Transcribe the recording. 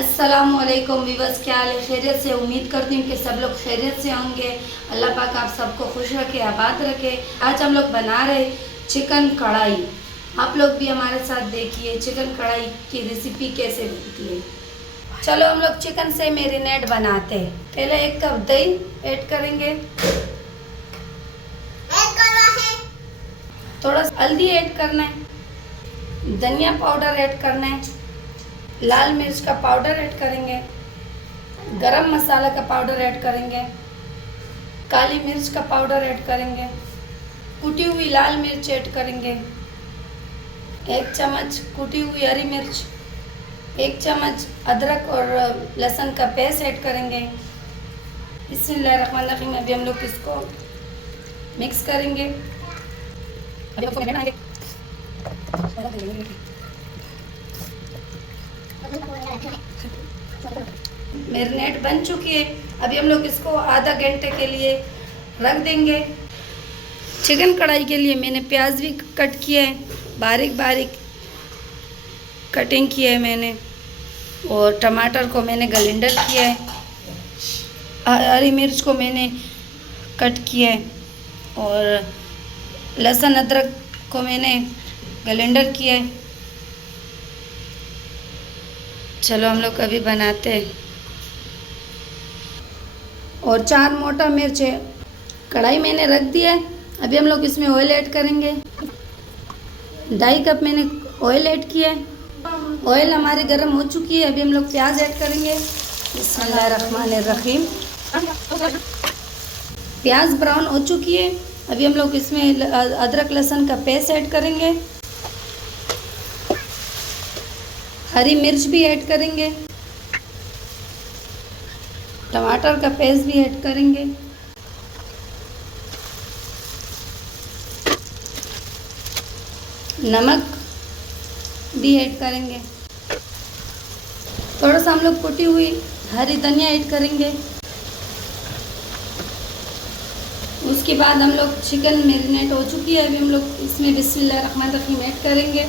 अस्सलामुअलैकुम वीवर्स, क्या हाल है? खैरियत से? उम्मीद करती हूँ कि सब लोग खैरियत से होंगे। अल्लाह पाक आप सबको खुश रखे, आबाद रखे। आज हम लोग बना रहे चिकन कढ़ाई। आप लोग भी हमारे साथ देखिए चिकन कढ़ाई की रेसिपी कैसे बनती है। चलो हम लोग चिकन से मैरिनेट बनाते हैं। पहले 1 कप दही ऐड करेंगे, थोड़ा सा हल्दी ऐड करना है, धनिया पाउडर ऐड करना है, लाल मिर्च का पाउडर ऐड करेंगे, गरम मसाला का पाउडर ऐड करेंगे, काली मिर्च का पाउडर ऐड करेंगे, कुटी हुई लाल मिर्च ऐड करेंगे, 1 चम्मच कुटी हुई हरी मिर्च, 1 चम्मच अदरक और लहसुन का पेस्ट ऐड करेंगे। बिस्मिल्लाहिर्रहमानिर्रहीम। अभी हम लोग इसको मिक्स करेंगे। अभी हम बनाएंगे। मैरिनेट बन चुकी है। अभी हम लोग इसको आधा घंटे के लिए रख देंगे। चिकन कढ़ाई के लिए मैंने प्याज भी कट किया है, बारीक बारीक कटिंग की है मैंने, और टमाटर को मैंने ग्राइंडर किया है, हरी मिर्च को मैंने कट किया है, और लहसुन अदरक को मैंने ग्राइंडर किया है। चलो हम लोग अभी बनाते हैं। और 4 मोटा मिर्च है। कढ़ाई मैंने रख दिया है। अभी हम लोग इसमें ऑयल ऐड करेंगे। 2.5 कप मैंने ऑयल ऐड किया है। ऑयल हमारी गर्म हो चुकी है। अभी हम लोग प्याज ऐड करेंगे। बिस्मिल्लाहिर्रहमानिर्रहीम। प्याज ब्राउन हो चुकी है। अभी हम लोग इसमें अदरक लहसुन का पेस्ट ऐड करेंगे, हरी मिर्च भी ऐड करेंगे, टमाटर का पेस्ट भी ऐड करेंगे, नमक भी ऐड करेंगे, थोड़ा सा हम लोग कुटी हुई हरी धनिया ऐड करेंगे। उसके बाद हम लोग चिकन मैरिनेट हो चुकी है। अभी हम लोग इसमें बिस्मिल्लाहिर्रहमानिर्रहीम ऐड करेंगे।